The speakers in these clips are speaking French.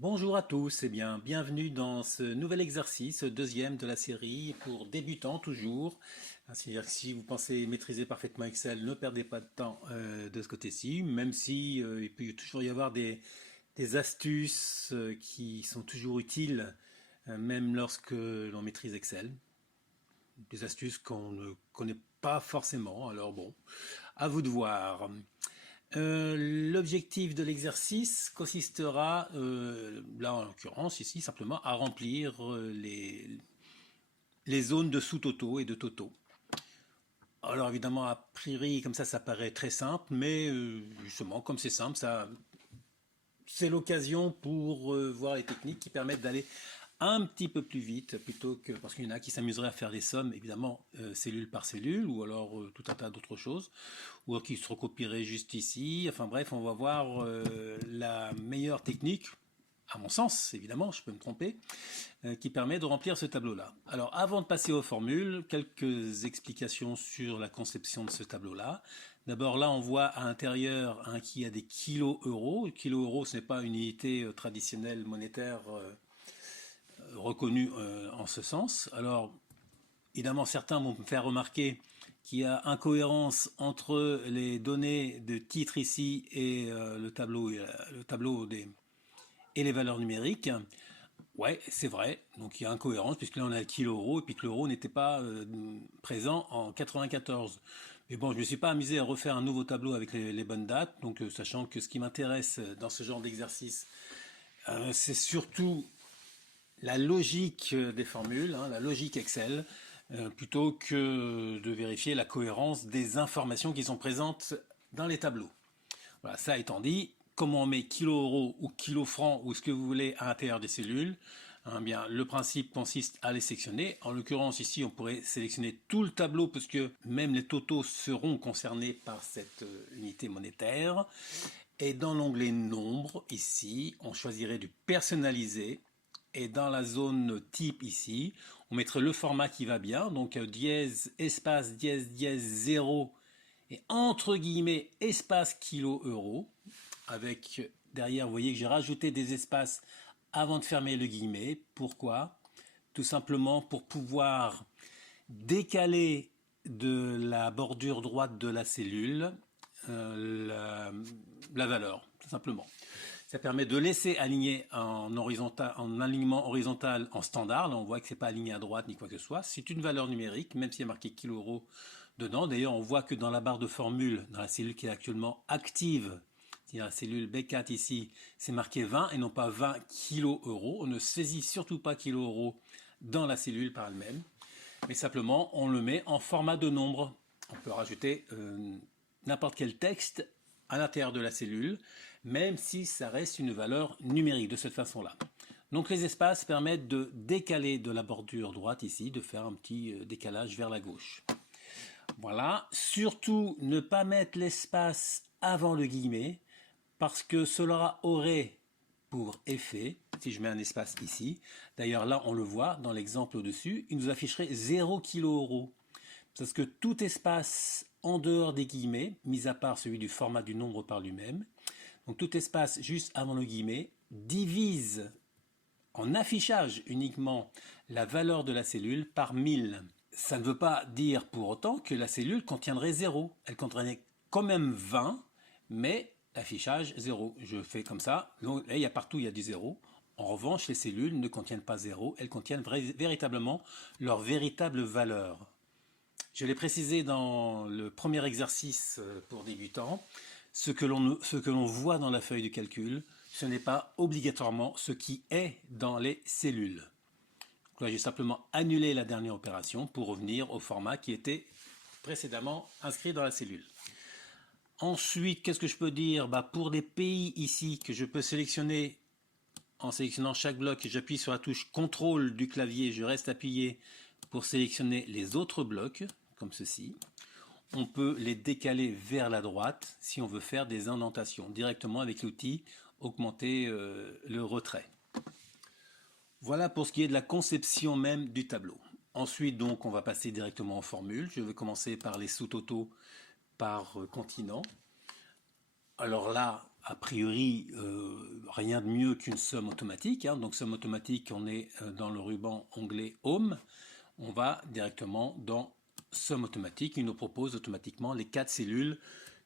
Bonjour à tous et bien bienvenue dans ce nouvel exercice, deuxième de la série pour débutants toujours. C'est-à-dire que si vous pensez maîtriser parfaitement Excel, ne perdez pas de temps de ce côté-ci, même si il peut toujours y avoir des astuces qui sont toujours utiles, même lorsque l'on maîtrise Excel. Des astuces qu'on ne connaît pas forcément, alors bon, à vous de voir. L'objectif de l'exercice consistera, là en l'occurrence ici, simplement à remplir les zones de sous-totaux et de totaux. Alors évidemment, a priori, comme ça paraît très simple, mais justement, comme c'est simple, c'est l'occasion pour voir les techniques qui permettent d'aller un petit peu plus vite, plutôt que parce qu'il y en a qui s'amuseraient à faire des sommes, évidemment, cellule par cellule, ou alors tout un tas d'autres choses, ou alors qui se recopieraient juste ici. Enfin bref, on va voir la meilleure technique, à mon sens, évidemment, je peux me tromper, qui permet de remplir ce tableau-là. Alors, avant de passer aux formules, quelques explications sur la conception de ce tableau-là. D'abord, là, on voit à l'intérieur qui a des kilos-euros. Kilo-euro, ce n'est pas une unité traditionnelle monétaire reconnue en ce sens. Alors, évidemment, certains vont me faire remarquer qu'il y a incohérence entre les données de titre ici et le tableau et les valeurs numériques. Ouais, c'est vrai. Donc il y a incohérence puisque là on a le kilo euro et puis que l'euro n'était pas présent en 94. Mais bon, je me suis pas amusé à refaire un nouveau tableau avec les bonnes dates. Donc sachant que ce qui m'intéresse dans ce genre d'exercice, c'est surtout la logique des formules, hein, la logique Excel, plutôt que de vérifier la cohérence des informations qui sont présentes dans les tableaux. Voilà, ça étant dit, comment on met kilo euro ou kilo franc ou ce que vous voulez à l'intérieur des cellules, hein, bien, le principe consiste à les sélectionner. En l'occurrence, ici, on pourrait sélectionner tout le tableau puisque même les totaux seront concernés par cette unité monétaire. Et dans l'onglet Nombre, ici, on choisirait du personnaliser. Et dans la zone type ici, on mettrait le format qui va bien, donc dièse, espace, dièse, dièse, 0 et entre guillemets espace kilo euro avec derrière vous voyez que j'ai rajouté des espaces avant de fermer le guillemet. Pourquoi? Tout simplement pour pouvoir décaler de la bordure droite de la cellule la valeur, tout simplement. Ça permet de laisser aligner en alignement horizontal en standard. Là, on voit que c'est pas aligné à droite ni quoi que ce soit. C'est une valeur numérique, même s'il y a marqué kilo euro dedans. D'ailleurs, on voit que dans la barre de formule, dans la cellule qui est actuellement active, c'est-à-dire la cellule B4 ici, c'est marqué 20 et non pas 20 kilo euros. On ne saisit surtout pas kilo euros dans la cellule par elle-même, mais simplement on le met en format de nombre. On peut rajouter n'importe quel texte à l'intérieur de la cellule, même si ça reste une valeur numérique de cette façon-là. Donc les espaces permettent de décaler de la bordure droite ici, de faire un petit décalage vers la gauche. Voilà, surtout ne pas mettre l'espace avant le guillemet, parce que cela aurait pour effet, si je mets un espace ici, d'ailleurs là on le voit dans l'exemple au-dessus, il nous afficherait 0 kilo euro. Parce que tout espace en dehors des guillemets, mis à part celui du format du nombre par lui-même, donc tout espace juste avant le guillemet, divise en affichage uniquement la valeur de la cellule par 1000. Ça ne veut pas dire pour autant que la cellule contiendrait 0. Elle contiendrait quand même 20, mais affichage 0. Je fais comme ça. Donc, là, il y a partout, il y a du 0. En revanche, les cellules ne contiennent pas 0. Elles contiennent véritablement leur véritable valeur. Je l'ai précisé dans le premier exercice pour débutants. Ce que l'on voit dans la feuille de calcul, ce n'est pas obligatoirement ce qui est dans les cellules. Donc là, j'ai simplement annulé la dernière opération pour revenir au format qui était précédemment inscrit dans la cellule. Ensuite, qu'est-ce que je peux dire? Pour des pays ici que je peux sélectionner en sélectionnant chaque bloc, j'appuie sur la touche CTRL du clavier, je reste appuyé pour sélectionner les autres blocs, comme ceci. On peut les décaler vers la droite si on veut faire des indentations directement avec l'outil augmenter le retrait. Voilà pour ce qui est de la conception même du tableau. Ensuite, donc, on va passer directement aux formules. Je vais commencer par les sous-totaux par continent. Alors là, a priori rien de mieux qu'une somme automatique, hein. Donc somme automatique, on est dans le ruban onglet Home, on va directement dans somme automatique, il nous propose automatiquement les 4 cellules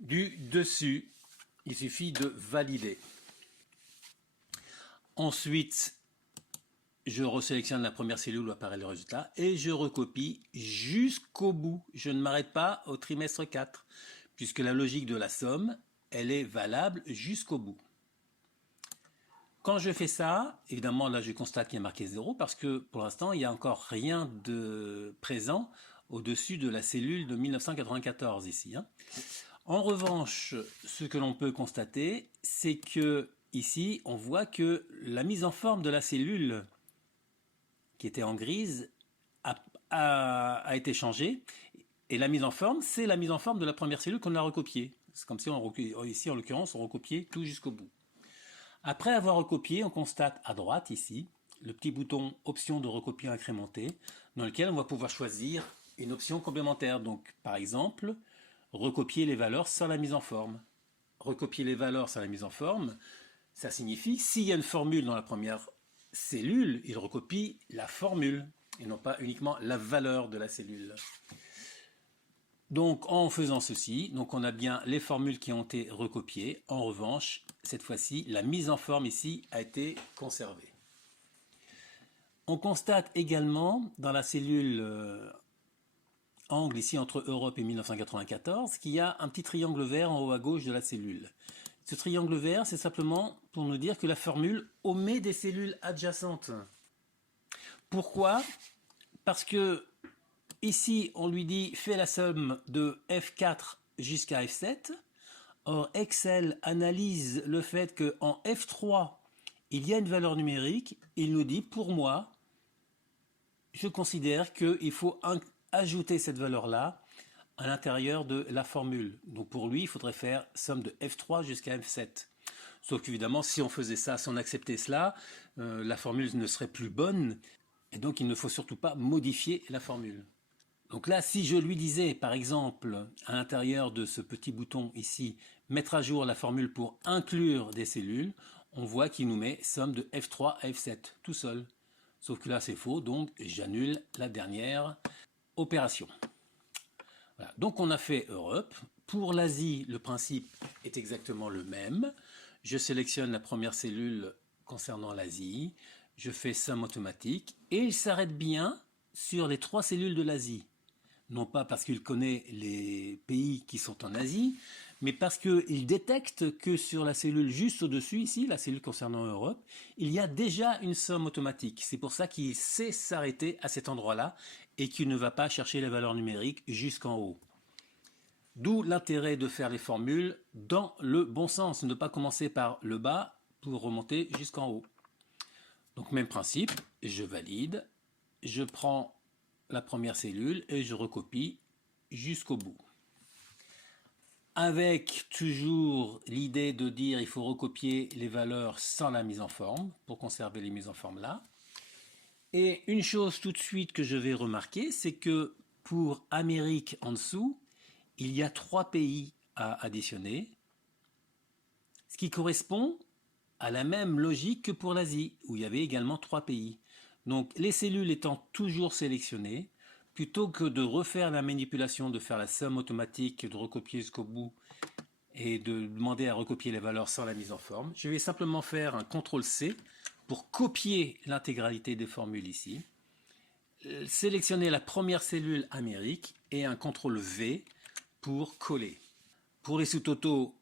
du dessus. Il suffit de valider. Ensuite, je resélectionne la première cellule où apparaît le résultat et je recopie jusqu'au bout. Je ne m'arrête pas au trimestre 4, puisque la logique de la somme, elle est valable jusqu'au bout. Quand je fais ça, évidemment, là, je constate qu'il y a marqué 0 parce que pour l'instant, il n'y a encore rien de présent au-dessus de la cellule de 1994 ici, hein. En revanche, ce que l'on peut constater, c'est que ici, on voit que la mise en forme de la cellule qui était en grise a été changée. Et la mise en forme, c'est la mise en forme de la première cellule qu'on a recopiée. C'est comme si ici, en l'occurrence, on recopiait tout jusqu'au bout. Après avoir recopié, on constate à droite, ici, le petit bouton Option de recopier incrémenté, dans lequel on va pouvoir choisir une option complémentaire. Donc, par exemple, recopier les valeurs sans la mise en forme. Recopier les valeurs sans la mise en forme, ça signifie que s'il y a une formule dans la première cellule, il recopie la formule, et non pas uniquement la valeur de la cellule. Donc en faisant ceci, donc on a bien les formules qui ont été recopiées. En revanche, cette fois-ci, la mise en forme ici a été conservée. On constate également dans la cellule angle ici entre Europe et 1994 qu'il y a un petit triangle vert en haut à gauche de la cellule. Ce triangle vert, c'est simplement pour nous dire que la formule omet des cellules adjacentes. Pourquoi? Parce que ici, on lui dit fais la somme de F4 jusqu'à F7. Or, Excel analyse le fait qu'en F3, il y a une valeur numérique. Il nous dit, pour moi, je considère qu'il faut ajouter cette valeur-là à l'intérieur de la formule. Donc pour lui, il faudrait faire somme de F3 jusqu'à F7. Sauf qu'évidemment, si on faisait ça, si on acceptait cela, la formule ne serait plus bonne. Et donc, il ne faut surtout pas modifier la formule. Donc là, si je lui disais, par exemple, à l'intérieur de ce petit bouton ici, mettre à jour la formule pour inclure des cellules, on voit qu'il nous met somme de F3 à F7, tout seul. Sauf que là, c'est faux, donc j'annule la dernière opération. Voilà. Donc on a fait Europe. Pour l'Asie, le principe est exactement le même. Je sélectionne la première cellule concernant l'Asie, je fais somme automatique, et il s'arrête bien sur les 3 cellules de l'Asie. Non pas parce qu'il connaît les pays qui sont en Asie, mais parce qu'il détecte que sur la cellule juste au-dessus, ici, la cellule concernant Europe, il y a déjà une somme automatique. C'est pour ça qu'il sait s'arrêter à cet endroit-là et qu'il ne va pas chercher les valeurs numériques jusqu'en haut. D'où l'intérêt de faire les formules dans le bon sens, ne pas commencer par le bas pour remonter jusqu'en haut. Donc même principe, je valide, je prends la première cellule et je recopie jusqu'au bout. Avec toujours l'idée de dire il faut recopier les valeurs sans la mise en forme pour conserver les mises en forme là. Et une chose tout de suite que je vais remarquer, c'est que pour Amérique en dessous, il y a 3 pays à additionner, ce qui correspond à la même logique que pour l'Asie, où il y avait également 3 pays. Donc les cellules étant toujours sélectionnées, plutôt que de refaire la manipulation, de faire la somme automatique, de recopier jusqu'au bout et de demander à recopier les valeurs sans la mise en forme, je vais simplement faire un CTRL-C pour copier l'intégralité des formules ici, sélectionner la première cellule Amérique et un CTRL-V pour coller. Pour les sous-totaux,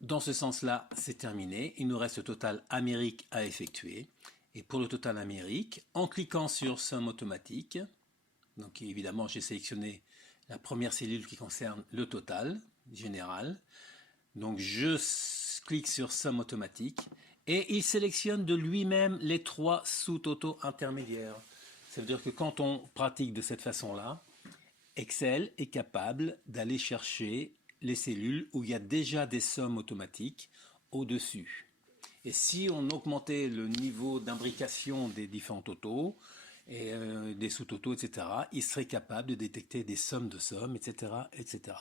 dans ce sens-là, c'est terminé. Il nous reste le total Amérique à effectuer. Et pour le total Amérique, en cliquant sur somme automatique, donc évidemment j'ai sélectionné la première cellule qui concerne le total général. Donc je clique sur somme automatique et il sélectionne de lui-même les 3 sous-totaux intermédiaires. Ça veut dire que quand on pratique de cette façon-là, Excel est capable d'aller chercher les cellules où il y a déjà des sommes automatiques au-dessus. Et si on augmentait le niveau d'imbrication des différents totaux, et des sous-totaux, etc., il serait capable de détecter des sommes de sommes, etc., etc.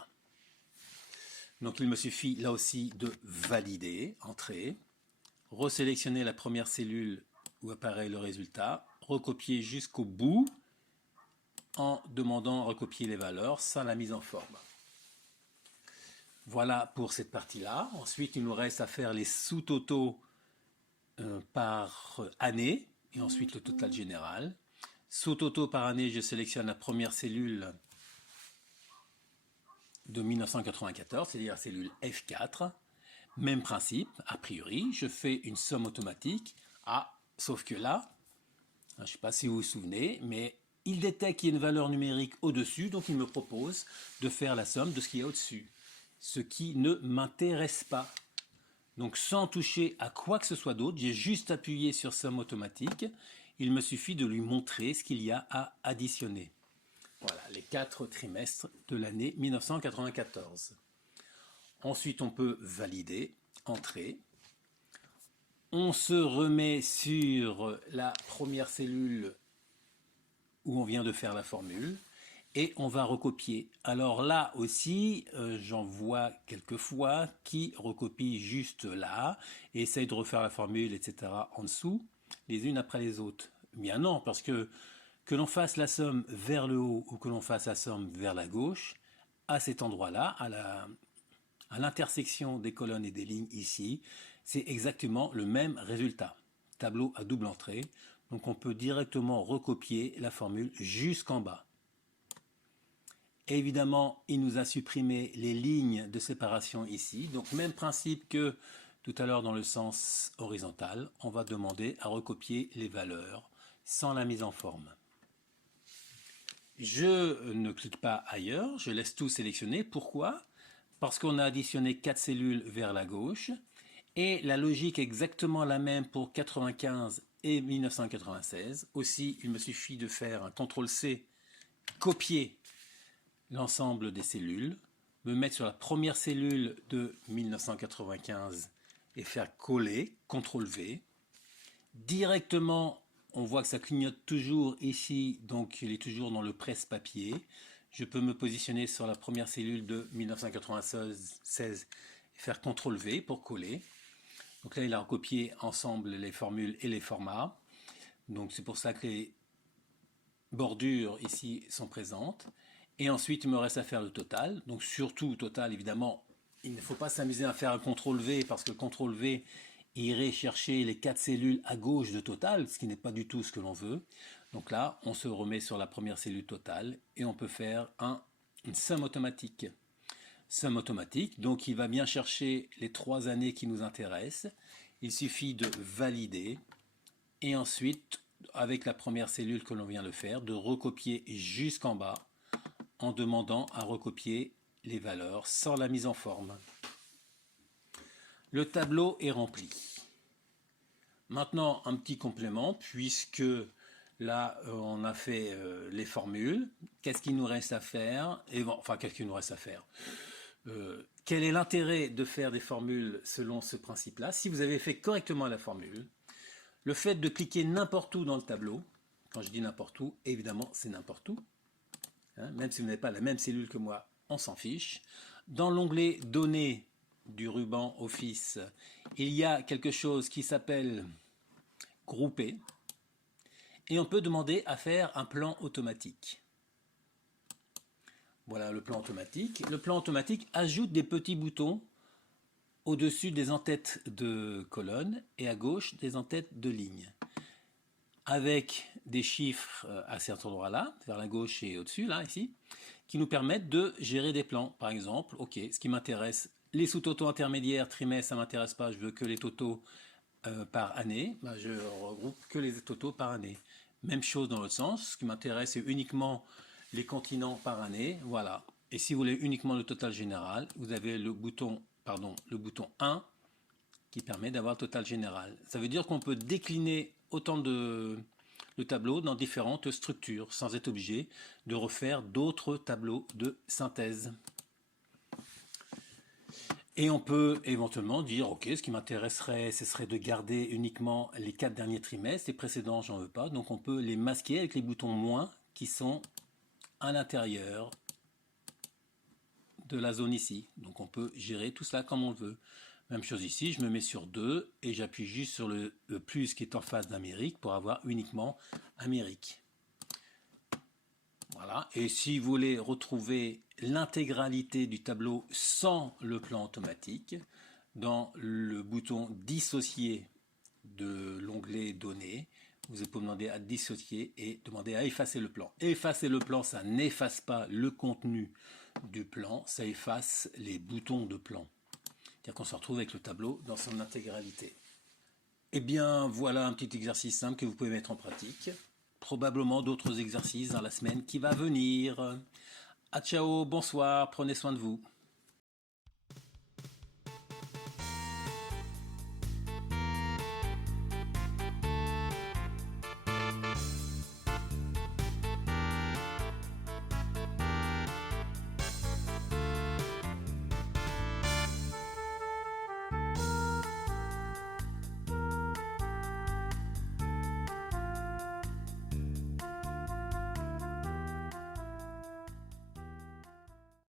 Donc il me suffit là aussi de valider, entrer, resélectionner la première cellule où apparaît le résultat, recopier jusqu'au bout en demandant à recopier les valeurs sans la mise en forme. Voilà pour cette partie-là. Ensuite, il nous reste à faire les sous-totaux par année et ensuite le total général. Sous-totaux par année, je sélectionne la première cellule de 1994, c'est-à-dire la cellule F4. Même principe, a priori, je fais une somme automatique. Ah, sauf que là, je ne sais pas si vous vous souvenez, mais il détecte qu'il y a une valeur numérique au-dessus, donc il me propose de faire la somme de ce qu'il y a au-dessus. Ce qui ne m'intéresse pas. Donc sans toucher à quoi que ce soit d'autre, j'ai juste appuyé sur somme automatique. Il me suffit de lui montrer ce qu'il y a à additionner. Voilà, les 4 trimestres de l'année 1994. Ensuite, on peut valider, entrer. On se remet sur la première cellule où on vient de faire la formule et on va recopier. Alors là aussi, j'en vois quelquefois qui recopient juste là et essayent de refaire la formule, etc. en dessous, les unes après les autres. Bien non, parce que l'on fasse la somme vers le haut ou que l'on fasse la somme vers la gauche, à cet endroit-là, à l'intersection des colonnes et des lignes ici, c'est exactement le même résultat. Tableau à double entrée, donc on peut directement recopier la formule jusqu'en bas. Évidemment, il nous a supprimé les lignes de séparation ici, donc même principe que tout à l'heure dans le sens horizontal, on va demander à recopier les valeurs sans la mise en forme. Je ne clique pas ailleurs, je laisse tout sélectionner. Pourquoi ? Parce qu'on a additionné 4 cellules vers la gauche et la logique est exactement la même pour 95 et 1996. Aussi, il me suffit de faire un CTRL-C, copier l'ensemble des cellules, me mettre sur la première cellule de 1995 et faire coller, CTRL-V. Directement, on voit que ça clignote toujours ici, donc il est toujours dans le presse-papier. Je peux me positionner sur la première cellule de 1996 et faire CTRL-V pour coller. Donc là, il a recopié ensemble les formules et les formats. Donc c'est pour ça que les bordures ici sont présentes. Et ensuite, il me reste à faire le total. Donc surtout, total, évidemment, il ne faut pas s'amuser à faire un CTRL-V parce que le CTRL-V irait chercher les 4 cellules à gauche de total, ce qui n'est pas du tout ce que l'on veut. Donc là, on se remet sur la première cellule totale et on peut faire une somme automatique. Somme automatique, donc il va bien chercher les 3 années qui nous intéressent. Il suffit de valider et ensuite, avec la première cellule que l'on vient de faire, de recopier jusqu'en bas en demandant à recopier les valeurs sans la mise en forme. Le tableau est rempli. Maintenant, un petit complément, puisque là, on a fait les formules. Qu'est-ce qu'il nous reste à faire? Enfin, qu'est-ce qu'il nous reste à faire? Quel est l'intérêt de faire des formules selon ce principe-là? Si vous avez fait correctement la formule, le fait de cliquer n'importe où dans le tableau, quand je dis n'importe où, évidemment, c'est n'importe où. Hein, même si vous n'avez pas la même cellule que moi, on s'en fiche. Dans l'onglet Données du ruban Office, il y a quelque chose qui s'appelle Grouper et on peut demander à faire un plan automatique. Voilà le plan automatique. Le plan automatique ajoute des petits boutons au-dessus des en-têtes de colonnes et à gauche des en-têtes de lignes. Avec des chiffres à cet endroit-là, vers la gauche et au-dessus, là, ici, qui nous permettent de gérer des plans. Par exemple, ok, ce qui m'intéresse, les sous-totaux intermédiaires, trimestre, ça ne m'intéresse pas, je veux que les totaux par année, ben je regroupe que les totaux par année. Même chose dans l'autre sens, ce qui m'intéresse, c'est uniquement les continents par année, voilà. Et si vous voulez uniquement le total général, vous avez le bouton 1 qui permet d'avoir le total général. Ça veut dire qu'on peut décliner autant de le tableau dans différentes structures sans être obligé de refaire d'autres tableaux de synthèse. Et on peut éventuellement dire, ok, ce qui m'intéresserait, ce serait de garder uniquement les 4 derniers trimestres, les précédents, j'en veux pas. Donc on peut les masquer avec les boutons moins qui sont à l'intérieur de la zone ici. Donc on peut gérer tout cela comme on le veut. Même chose ici, je me mets sur 2 et j'appuie juste sur le plus qui est en face d'Amérique pour avoir uniquement Amérique. Voilà. Et si vous voulez retrouver l'intégralité du tableau sans le plan automatique, dans le bouton dissocier de l'onglet données, vous pouvez demander à dissocier et demander à effacer le plan. Effacer le plan, ça n'efface pas le contenu du plan, ça efface les boutons de plan. C'est-à-dire qu'on se retrouve avec le tableau dans son intégralité. Eh bien, voilà un petit exercice simple que vous pouvez mettre en pratique. Probablement d'autres exercices dans la semaine qui va venir. À ciao, bonsoir, prenez soin de vous.